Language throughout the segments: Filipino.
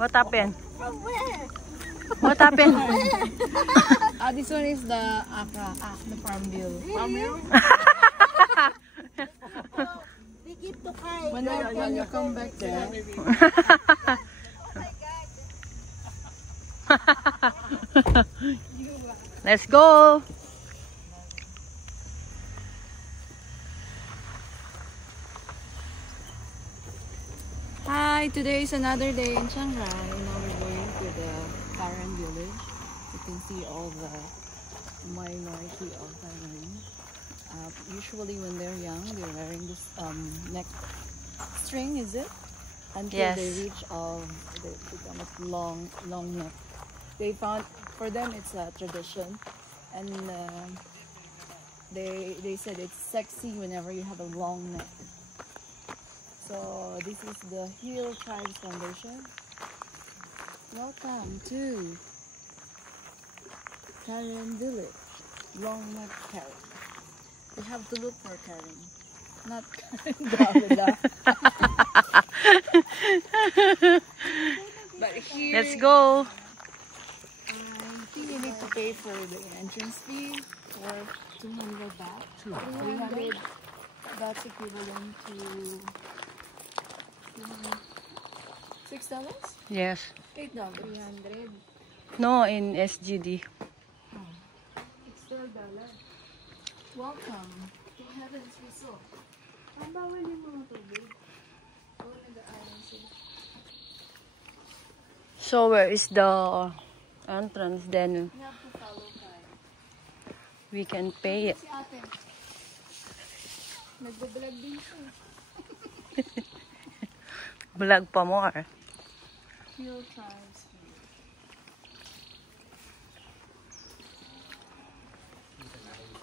What happened? What happened? This one is the the farm bill. When you come back there. Let's go. Hi, today is another day in Shanghai. Now we're going to the Karen village. You can see all the minority of Taiwanese. Usually when they're young, they're wearing this neck string, is it? Until Yes. they reach they become a long neck. They found, for them it's a tradition, and they said it's sexy whenever you have a long neck. So this is the Hill Tribes Foundation. Welcome to Karen Village, Long Neck Karen. You have to look for Karen, not Karen Davila. But here, Let's go. I think you need to pay for the entrance fee for 200 baht. 300. That's equivalent to $6? Yes. $8. 300. No, in SGD. $12. Welcome to Heaven's Resort. Ang bawal yung mga tubig. Oh, nag-aaral sila. So where is the entrance then? You have to follow tayo. We can pay it. Si ate. Nagbablog din siya. Vlog pa more. Hill Tribes.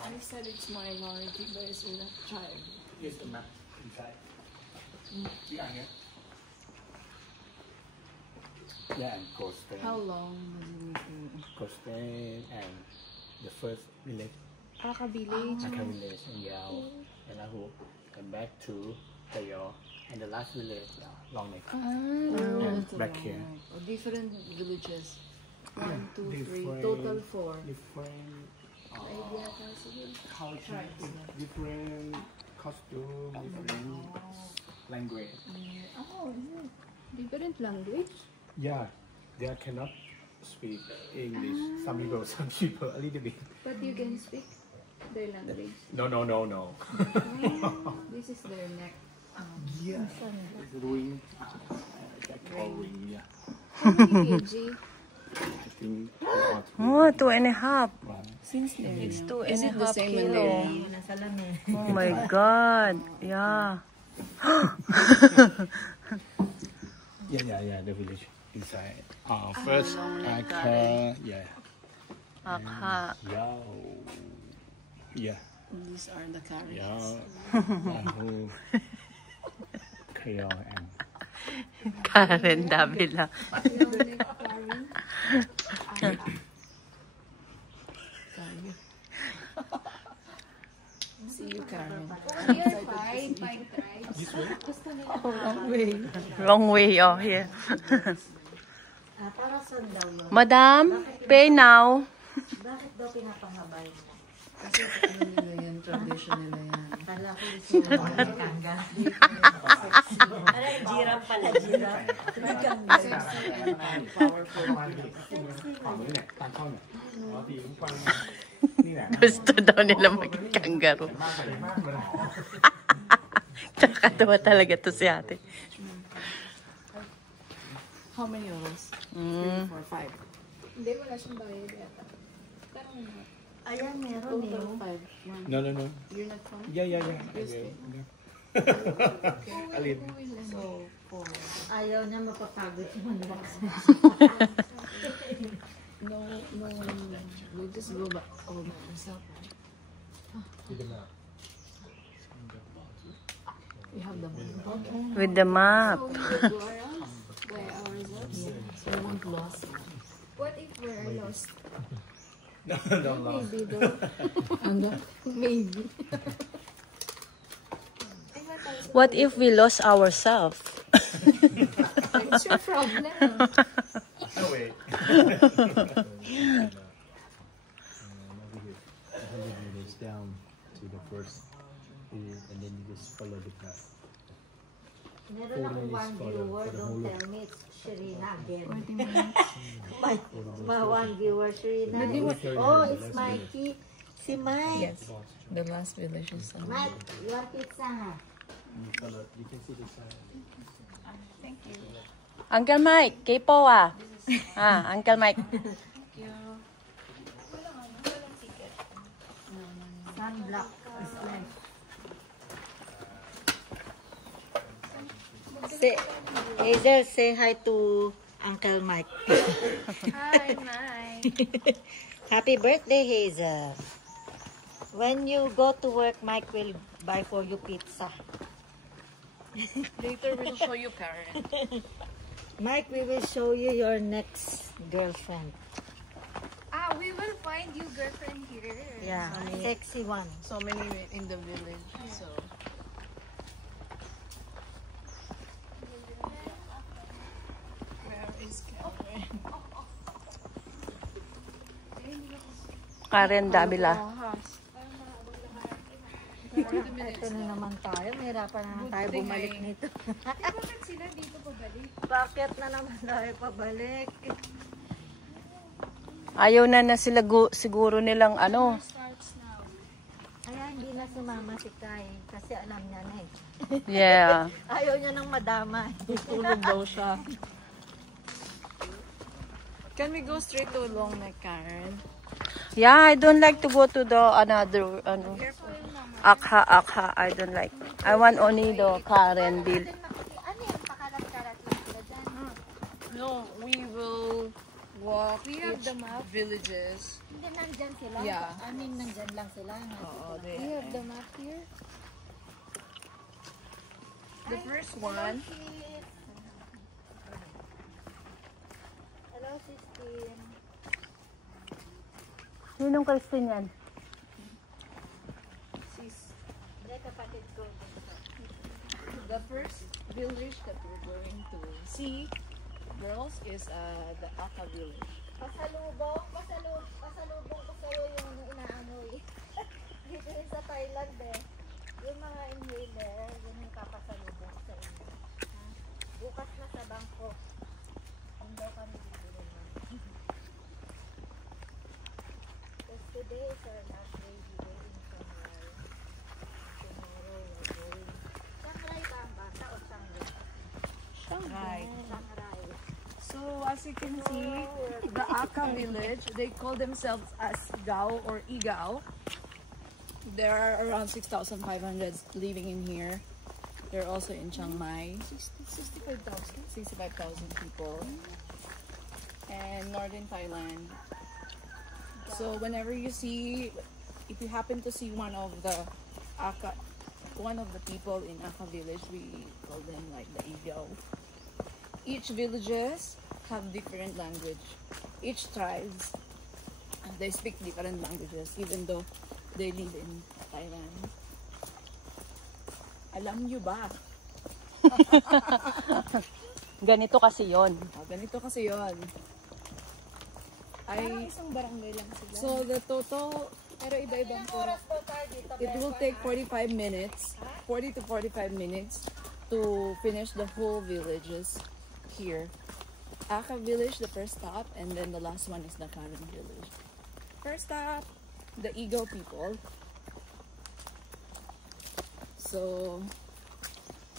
I said it's minority, but it's a tribe. Here's the map inside. Yeah, and Coastal. How long was it? Coastal and the first village, Aka village. Aka village in Yao, and Ahu, and back to Tayo, and the last village, Long Neck. And back here. Different villages. 1, 2, 3, Different- total 4. Different Idea ka sige. culture, different costume, different language. Oh, is it? Different language? Yeah, they cannot speak English. Some people a little bit. But you can speak their language. No. This is their neck. Yeah, it's ring. That called ring. Yeah, How many kg? I think 2 or 3. Oh, 2.5. Since they're It's young. 2.5 Is it the same when kilo. they're Oh my God. Yeah. Yeah, the village inside. First, Aka, yeah. Akha. Yao. Yeah, These are the carrots. Yao. Ahu. Kayo and Karen Davila. See you, Karen. Here, five tribes. this way. Long way. Long way, oh, here. Para saan daw yun? Madam, pay now. Bakit daw pinapahabay? Kasi ano nila yan, tradition nila yan. Kala ko gusto mo magkangga. Ano, jiram pala, jiram. Sexy and powerful. Gusto daw nila maging kangaroo. Nakakatawa talaga to si ate. How many of us? 3, 4, 5. Hindi, wala siyang bayad yata. Ayan, meron Total eh. 5. No. You're not from? Yeah. I Yes, will. Okay. I live. So, 4. Ayaw niya mapapagod yung mga No. We'll just go back all by ourselves. We have the money. Okay. With the map. So we will go around by ourselves. So we won't lose. What if we're lost? No. Maybe though. Maybe. What if we lost ourselves? It's your problem. Oh, wait. Over here, 100 meters down to the first hill, and then you just follow the path. Meron akong one viewer, don't tell me it's Sharina again. 40 minutes. My one viewer, Sharina. Oh, it's Mikey. Si Mike. Yes. The last village is on. Mike, you want pizza, ha? You follow, you can see the sign. Thank you. Uncle Mike, K-po ah. Ah, Uncle Mike. Sunblock is nice. Say, Hazel, say hi to Uncle Mike. Hi, Mike. Happy birthday, Hazel. When you go to work, Mike will buy for you pizza. Later we'll show you Karen. Mike, we will show you your next girlfriend. Ah, we will find you girlfriend here. Yeah, sexy one. So many in the village. So where is Karen? Karen Davila. Ito na naman tayo. Mahirapan na naman tayo bumalik nito. Bakit sila dito pabalik? Bakit na naman tayo pabalik? Ayaw na sila siguro nilang ano. Kaya hindi na sumama si Kai kasi alam niya na eh. Yeah. Ayaw niya nang madama. Tulog daw siya. Can we go straight to Long Neck, Karen? Yeah, I don't like to go to the another ano. Akha. I don't like. I want only the Karen bill. Ano yung pakalat-kalat lang sila dyan? No, we will walk We have the map. villages. Hindi, nandyan sila. Yeah. I mean, nandyan lang sila. Oo, We have the map here. the first one. Hello, sister. Sinong Christine yan? Hindi, kapatid ko. The first village that we're going to see, girls, is the Aka village. Pasalubong ko sa'yo yung inaamoy. Dito rin sa Thailand eh. Yung mga inhaler, yun yung papasalubong sa inyo. Ha? Bukas na sa bangko. Kung daw kami bibili na. Because today is our last day here in Shanghai. Tomorrow we're going. Shanghai ba ang bata o Shanghai? Shanghai. Shanghai. So as you can see, the Aka village, they call themselves as Gao or Igao. There are around 6,500 living in here. They're also in Chiang Mai. 65,000 people. And northern Thailand. So whenever you see, if you happen to see one of the people in Aka village, we call them like the Igao. Each villages have different language. Each tribes, they speak different languages, even though they live in Thailand. Alam nyo ba? Ganito kasi yon. Ganito kasi yon. Isang barangay lang sila. So the total, Pero iba-ibang Oras daw tayo dito. it will take 45 minutes, 40 to 45 minutes to finish the whole villages here. Aka village, the first stop, and then the last one is the Karen village. First stop, the Igao people. So,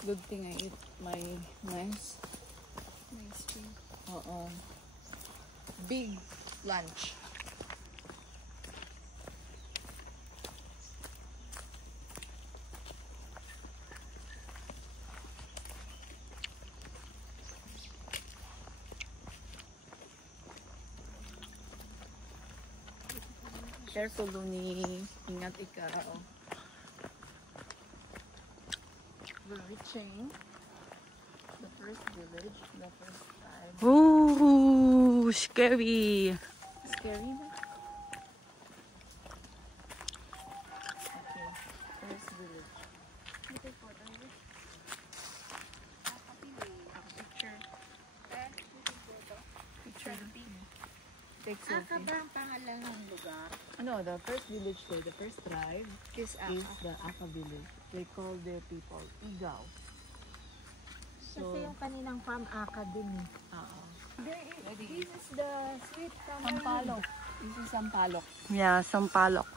good thing I eat my nice big lunch. Careful, Luni. Ingat ikaw. We're reaching the first village, the first tribe. Ooh, scary. Scary na? Okay, first village. Aka take Aka selfie. ba ang pangalan ng lugar? No, the first village there, the first tribe Is is the Aka village. They call their people Igaw. Kasi yung kaninang farm Aka din eh. This is the sweet tamarind. Sampalok. This is Sampalok. Yeah, Sampalok.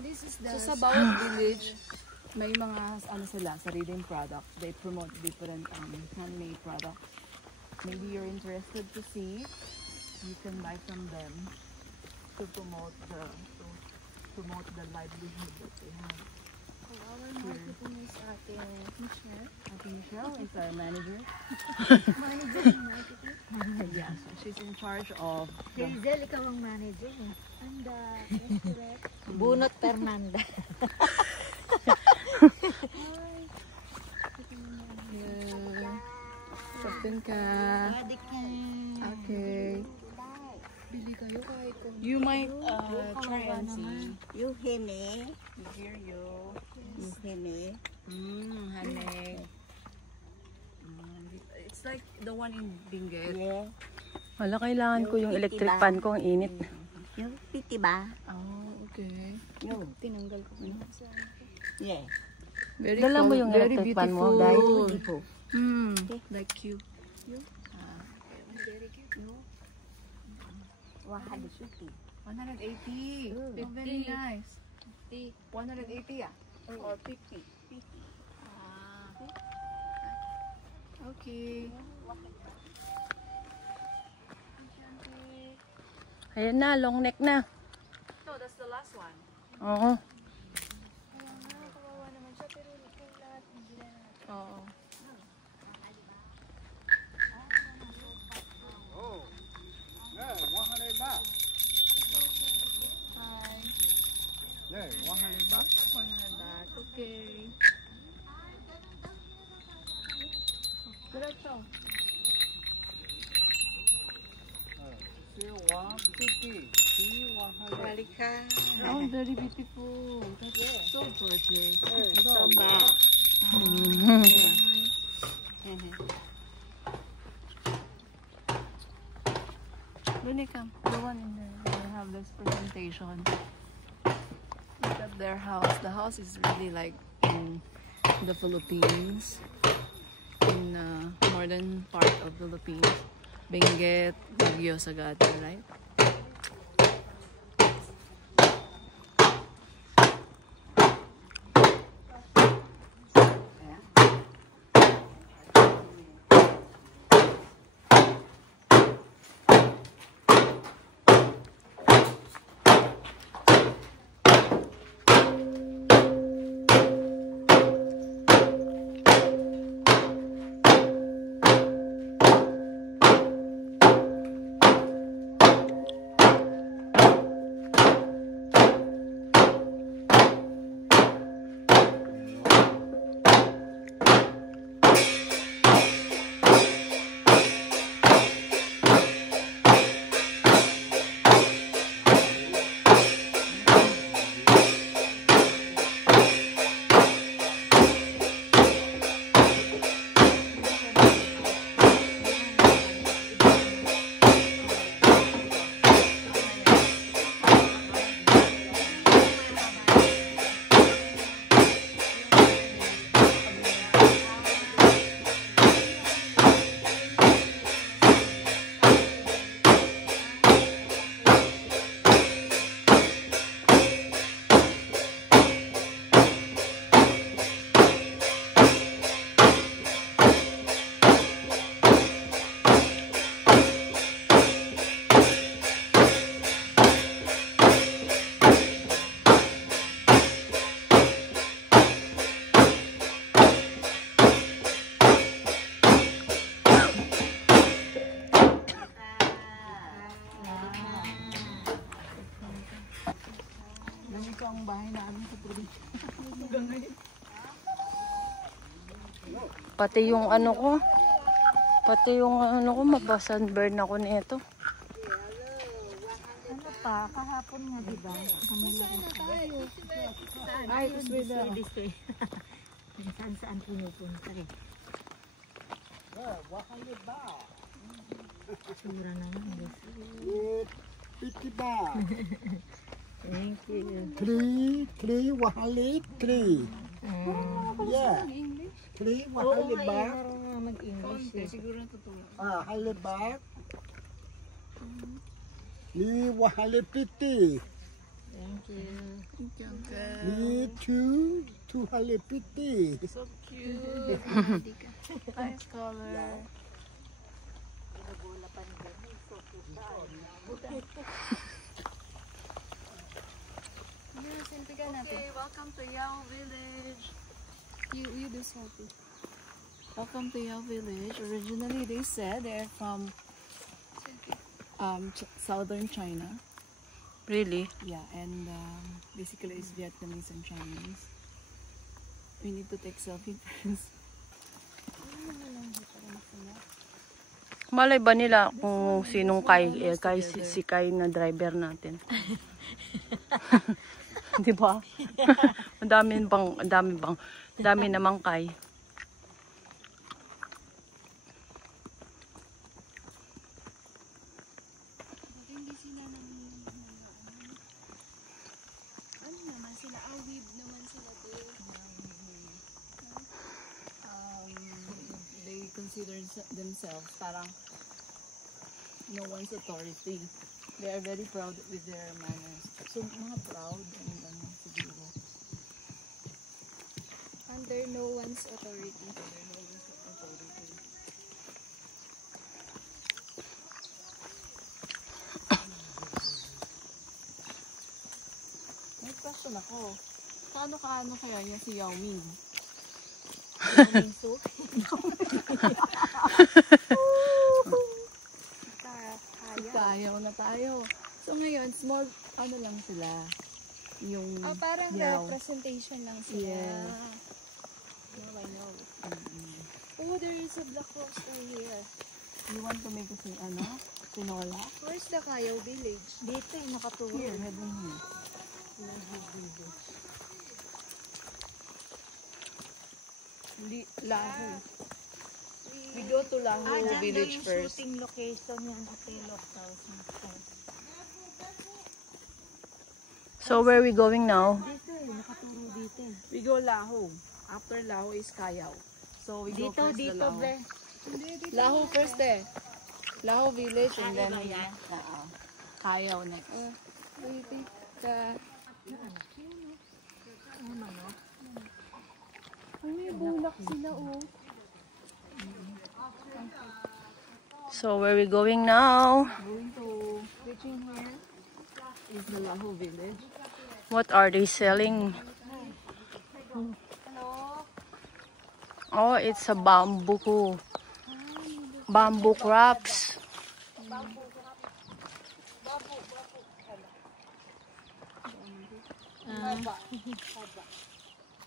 This is the So sa bawat village, may mga ano sila, sariling product. They promote different handmade products. Maybe you're interested to see, you can buy from them to promote the livelihood that they have. our marketing is Ate Michelle. Ate Michelle is our manager. Manager ng marketing. Yeah, so she's in charge of the Hazel, ikaw ang manager eh. And the restaurant. Bunot Fernanda. Sabtin ka. Okay. Bili kayo kahit kung You might try and see. You hear me? You hear you. You hear me? Honey. It's like the one in Benguet. Yeah. Wala, kailangan ko yung electric fan ko, ang init. Yung piti ba? Oh, okay. Yung. Tinanggal ko na. Yeah. Very Dala mo cool, yung very electric fan mo, beautiful. Beautiful. Like you. Wahad suki. 180. Oh, very nice. 180 or 50. Okay. Ayan na, long neck na. No, that's the last one. Oo. kaya nga, kawawa naman siya pero kung lahat hindi na natin. Oo. Hi. 100 baht. Okay. Diretso. Oh, very beautiful. That's so gorgeous. Lunica, the one in there. They have this presentation. Look at their house. The house is really like in the Philippines, in northern part of Philippines, Benguet, Baguio, Sagada, right? Ganito ang bahay namin sa probinsya. Hanggang ngayon. Pati yung ano ko. Pati yung ano ko, mabasunburn ako nito. Ano pa, kahapon nga diba? Ay, it's with the... Saan-saan pinupunta eh. 50 baht. Thank you. Three wahalit, three. Yeah. Three wahalit baht. Mag-English eh. Siguro natutulog. Halit baht. Ni wahalit 50. Thank you. Ni two halit 50. So cute. Nice color. Okay, welcome to Yao Village. You do selfie. Welcome to Yao Village. Originally, they said they're from southern China. Really? Yeah, and basically it's Vietnamese and Chinese. We need to take selfie first. Malay ba nila kung sinong si Kai na driver natin? Di ba? Ang dami namang Kai. They consider themselves parang no one's authority. They are very proud with their manners. So, mga proud and siguro. Under no one's authority. May question ako. Kaano kaya niya si Yao Ming? Kaya na tayo. So ngayon, small, ano lang sila. Yung Parang Yao. representation lang sila. Yeah. Now I know. Oh, there is a black lobster here. You want to make us tinola? Where's the Kayao village? Dito eh, nakaturo. Here, head on here. Lahu. We go to Lahu Dyan village yung first. shooting location yan, Hotel of Thousand. So where are we going now? Dito eh, nakaturo dito eh. We go Lahu. After Lahu is Kayao. So we go Dito, first to dito, Lahu. be. Lahu first eh. Lahu village and then Kayao next. May bulak sila oh. So where are we going now? Going to reaching here is the Lahu village. What are they selling? Oh, it's a bamboo crops.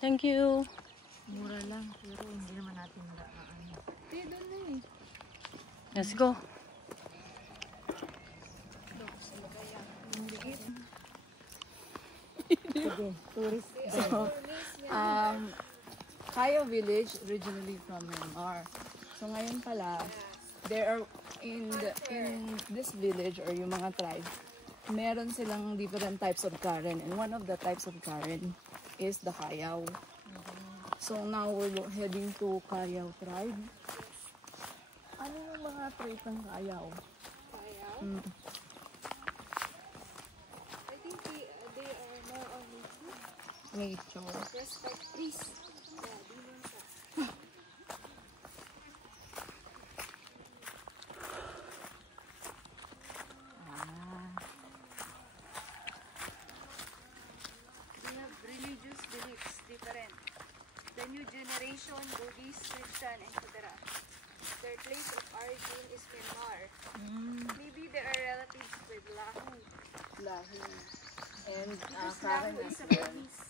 Thank you. Mura lang, pero hindi naman natin magaan. Let's go. So, Kayao village originally from Myanmar. So ngayon pala, there are in this village or yung mga tribes, meron silang different types of Karen, and one of the types of Karen is the Kayao. So now we're heading to Kayao tribe. Ano yung mga traits ng Kayao? Kayao? I think they are more on Nature. respect trees. They have religious beliefs different. The new generation, Buddhist, Christian, etc. Their place of origin is Myanmar. Maybe they are relatives with Lahu. Lahu. And Because Karen Lahu as is a well. Buddhist.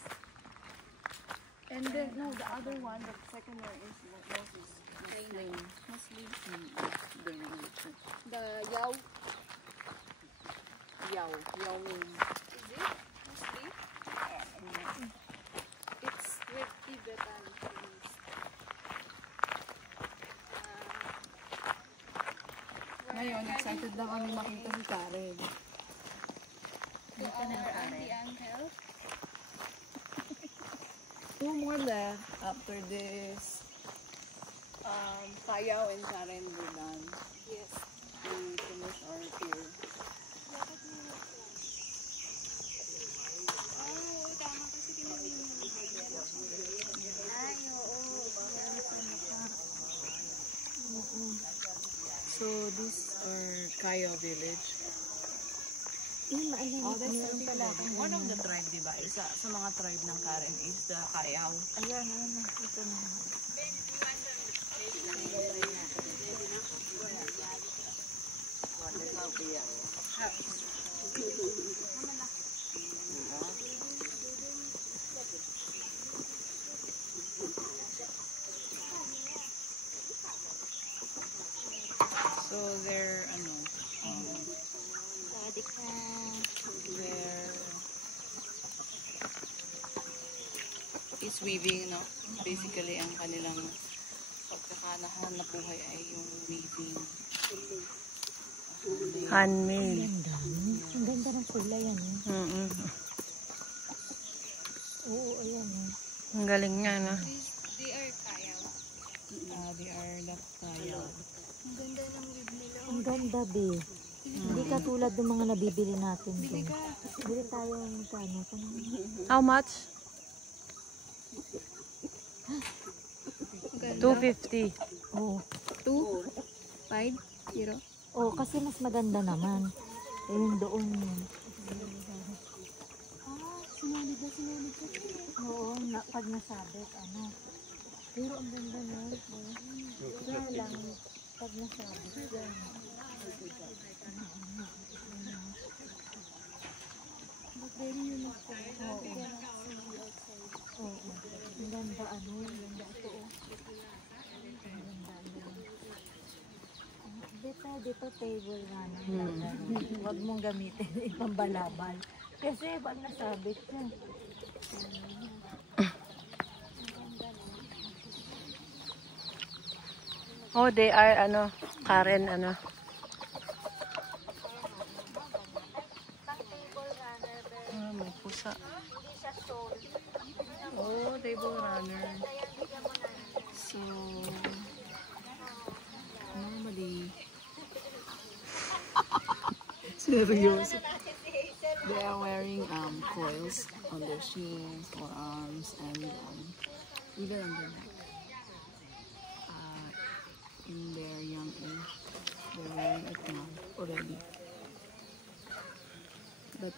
And then, no, the other one, the second one is Moses. Muslim. The Yao. Yao Ming. Is it? Muslim? It's with Tibetan Chinese. ngayon, excited na kami makita si Karen. Auntie Angel. 2 more left after this Kayaw and Karen we're done. Yes. We finish our tour. Oh, tama kasi tinanong yung ay, oo. So these are Kayaw village. Oh, that's something like one of the tribe, diba? Isa sa mga tribe ng Karen is the Kayaw. Ayan, ito na. So they're is weaving, no? Basically, ang kanilang pagkakanahan na buhay ay yung weaving. Handmade. Ang ganda ng kulay yan. Oo, ayan. Ang galing nga, no? They are Kayaw. They are not Kayaw. Ang ganda ng weave nila. Ang ganda, be. Hindi katulad ng mga nabibili natin. Bili tayo ng kano. How much? 250. Oo. 250. Oo, kasi mas maganda naman. Ayun doon. Sinulid na sinulid ko. Oo, pag nasabit, ano. Pero ang ganda na. Kaya lang, pag nasabit, yan. Very unique po. Oo. Ang ganda, ano. Ang ganda ito, oh. Dito table nga na. Huwag mong gamitin ipambalabal. Kasi pag nasabit ka. Oh, they are, Karen, may pusa. Oh, table runner. So, normally, seryoso. They are wearing coils on their shins or arms and even on their neck. In their young age, they're wearing it now already. But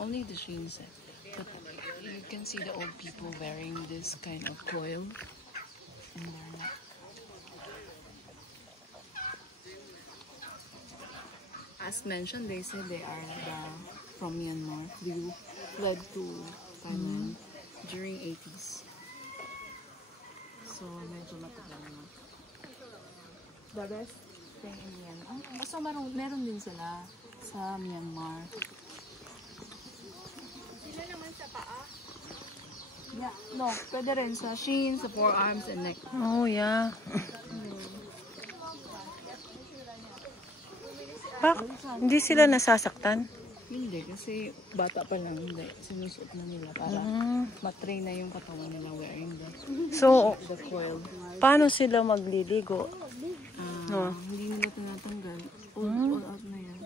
only the shins. But you can see the old people wearing this kind of coil in their neck. As mentioned, they said they are from Myanmar. They fled to Thailand during 80s. So, medyo matagal na. The best thing in Myanmar. Basta meron din sila sa Myanmar. Sila naman sa paa. Yeah, no, pwede rin sa shins, sa forearms and neck. Oh, yeah. Hindi sila nasasaktan? Hindi, kasi bata pa lang, hindi. Sinusuot na nila para matrain na yung katawan nila wearing So, the coil. paano sila magliligo? Hindi nila tinatanggal. All out na yan.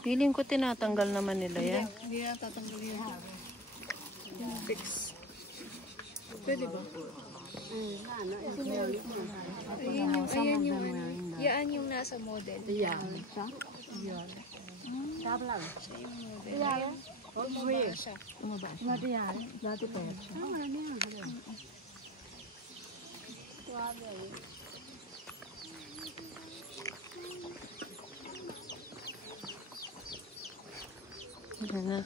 Feeling ko tinatanggal naman nila yan. Hindi na tatanggal yun. Fix. Pwede ba? Ayan yung yan yung nasa model. Yan. Yan. Bumaba siya. Dati yan. Dati pa yan. Ano na?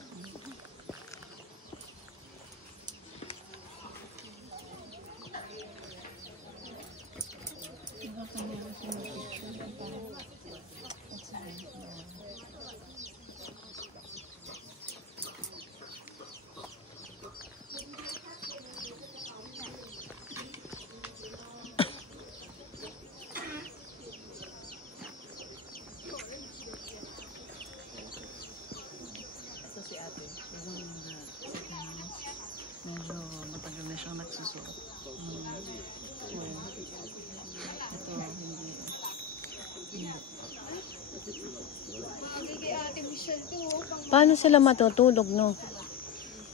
nagsusuot. Ito, hindi. Paano sila matutulog, no?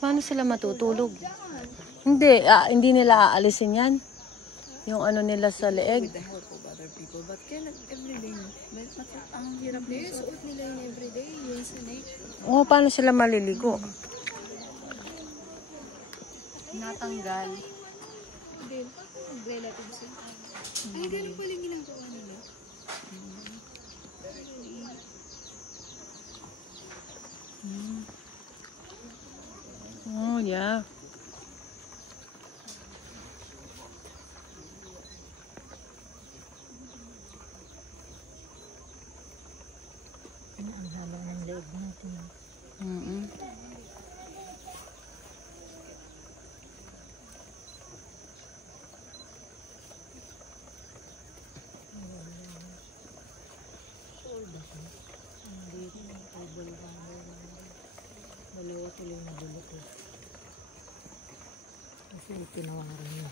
Paano sila matutulog? Hindi, hindi nila aalisin yan. Yung ano nila sa leeg. With the help of other people. But kailan everyday? Ang hirap nila. Suot nila yung everyday, yun sa nature. Oh, paano sila maliligo? Natanggal. Hindi, relatives yun. Ay, ganun pala yung ginagawa nila. Oh, yeah. Ang haba ng leg natin. Dalawa sila yung nabulot eh. Kasi tinawaran niya.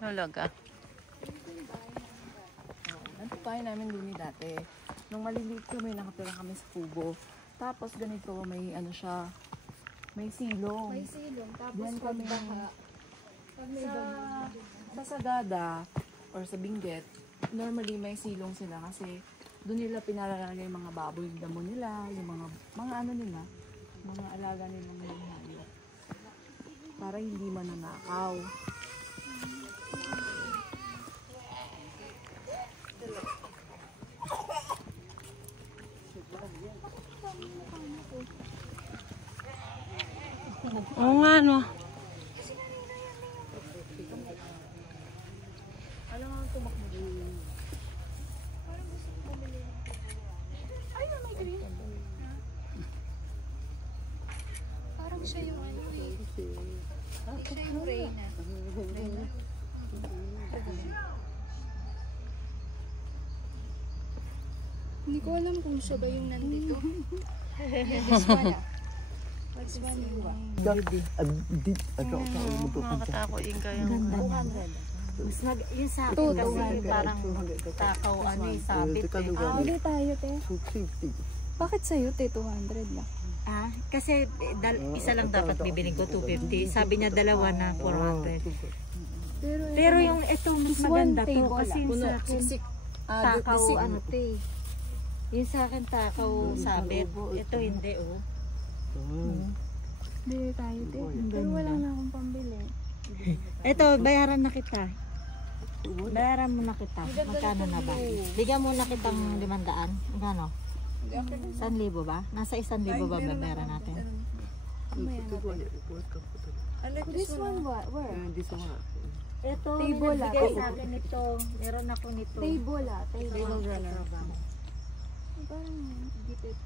Talaga. Nagpapahay namin din dati. Nung maliliit kami, nakatira kami sa kubo. Tapos ganito, may ano siya, may silong. May silong, tapos Diyan kami pagbaha. Pag may sa Sagada or sa Benguet, normally may silong sila kasi doon nila pinalalagay yung mga baboy, yung damo nila, yung mga ano nila, mga alaga nilang mga hayop. Para hindi mananakaw. Oo nga, no? Alam mo, tumakbo din. Parang siya yung ano eh. Siya yung Reyna. Hindi ko alam kung siya ba yung nandito. This one ah. What's one yung Nakakatako yung kayo. Mas yung sa akin kasi parang takaw ano eh, sabit eh. Hindi tayo, te. Bakit sa'yo, te? 200 lang. Kasi isa lang dapat bibiling ko, 250. Sabi niya dalawa na 400. Pero yung ito mas maganda to kasi yung sa akin takaw ano te. Yung sa akin takaw sabit. Ito hindi oh. Hindi tayo, te. Pero wala na akong pambili. Ito bayaran na kita. Bayaran mo na kita. Magkano na ba? Bigyan mo na kitang 500. Magkano? 1,000 ba? Nasa 1,000 ba babayaran natin? This one, what? Where? Ito, Table may nagbigay sa akin nito. Meron ako nito. Table ah. Table runner. Parang gipit.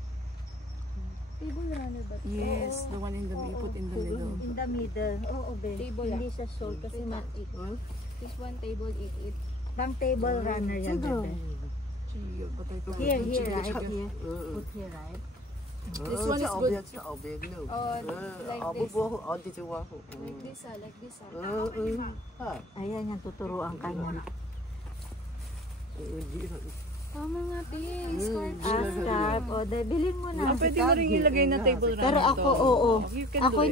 Table runner ba? Yes, the one in the you put in the middle. In the middle. Oo, be. Table Hindi siya sold kasi maliit. This one table, eat. Pang table runner yan, be. Here, right? Here. Put here, right? This one is good. Like this. Like this Ayan yan, tuturuan ka niya. Tama nga, te. Scarf. Scarf. O, bilhin mo na. Pwede mo rin ilagay na table runner. Pero ako, oo. Ako